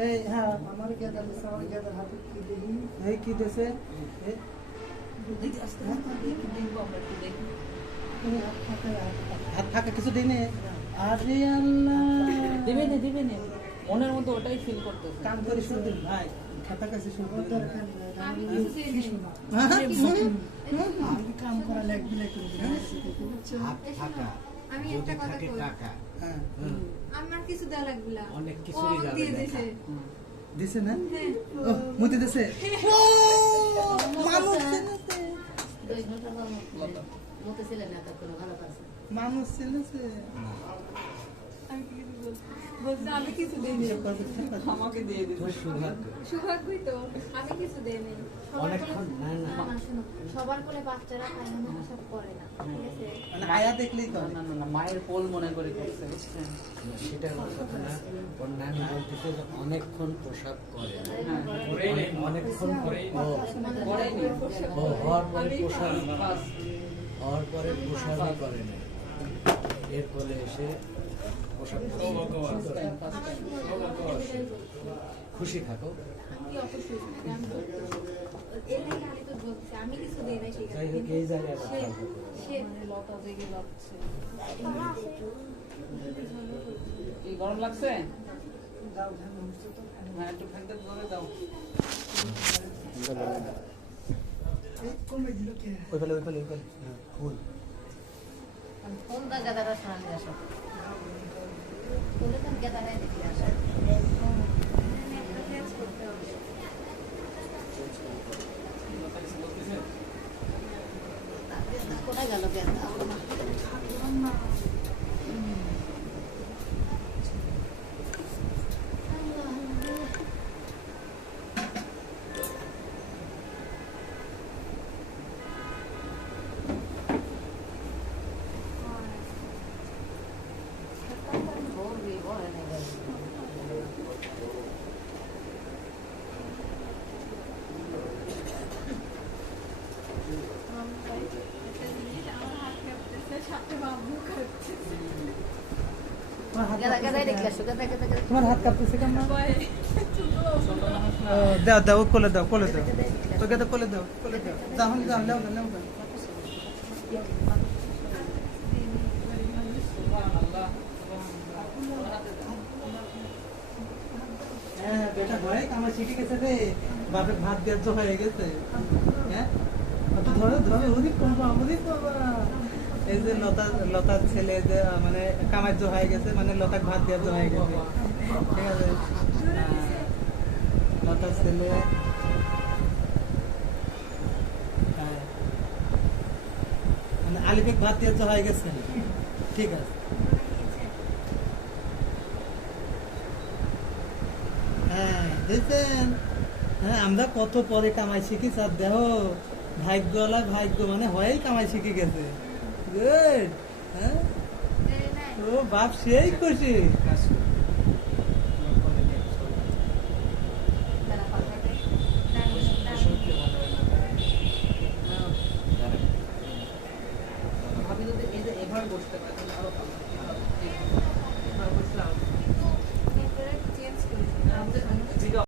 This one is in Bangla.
এই হ্যাঁ আমার গেদার দিছে, আমার গেদার হাতে কি দেখি এই কি দেছে হাত ফাঁকা কিছু দিই নে আরে আল্লাহ দিবে নে মনের মধ্যে ওটাই ফিল করতেছে। কাম করে শুনতে ভাই খাতা কাছে শুনতে দরকার নাই, আমি কিছু না। আমি কাম করা লাগবে না কিন্তু হাত ফাঁকা আমি যদি একটা কথা থাকে কই, টাকা হ্যাঁ আমার কিছু দেওয়া লাগবে না, অনেক ও কিছুরই আমাকে যাবে দিয়ে দেখা। দিয়েছে। দিছে না হ্যাঁ। ও মতি দিছে ও মানুষ মানুষ ছেলেছে আমি কি কিছু বলছি, আমি কিছু দিইনি, আমাকে দিয়ে দিবে। তোর সৌভাগ্য। সৌভাগ্যই তো, আমি কিছু দেইনি। অনেকক্ষণ না না সবার কোলে বাচ্চারা খায় না, সব করে না, ঠিক আছে? মানে আয়া দেখলেই তো না না না মায়ের কোল মনে করে করছে বুঝছেন? সেটা ওর কথা না, ওর নানি বলতেছে যে অনেকক্ষণ প্রসাব করে হ্যাঁ অনেকক্ষণ করেনি। ও হওয়ার পরে প্রসাব বাস। হওয়ার পরে প্রসাবই করে না, এর কোলে এসে প্রসাব করছে। খুশি থাকো। কি অপসুখ, আমি এই লাইনে আমি তো বলছি, আমি কিছু দেই নাই, ঠিক যাই আছে? হোক এই জায়গায় আবার সে- থাকো। সে লতা জেগে যাচ্ছে। কি গরম লাগছে? হ্যাঁ একটু ফ্যানটা ধরে দাও। এই কমে দিল কে ওই ফেলে ফুল কোন গাদারা সামনে আসো, কোলে কোন গাদারা দেখি আসো, চেঞ্জ করতে হবে। লতা কিছু বলতেছে? কোথায় গেল বেদা? গাদা গাদাই দেখি আসো, গাদা গাদা গাদা তোমার হাত কাঁপতেছে কেন দাও দাও কোলে দাও ওকে তো কোলে দাও যাও যাও লেও লেও সুবহানাল্লাহ। হ্যাঁ বেটা ভয় আমার শিখে গেছে রে বাপে ভাত দেওয়ার তো হয়ে গেছে হ্যাঁ তো ধরো ওদিক করবা এই যে লতার ছেলে যে মানে কামার জো হয়ে গেছে মানে লতাক ভাত দেওয়ার জো হয়ে গেছে ঠিক আছে লতার ছেলে হ্যাঁ, মানে আলিফেক ভাত দেওয়ার জো হয়ে গেছে ঠিক আছে হ্যাঁ দেখছেন হ্যাঁ আমরা কত পরে কামাই শিখি স্যার দেহ ভাগ্যওয়ালা ভাগ্য মানে হয়েই কামাই শিখে গেছে গুড হ্যাঁ ও বাপ সেই খুশি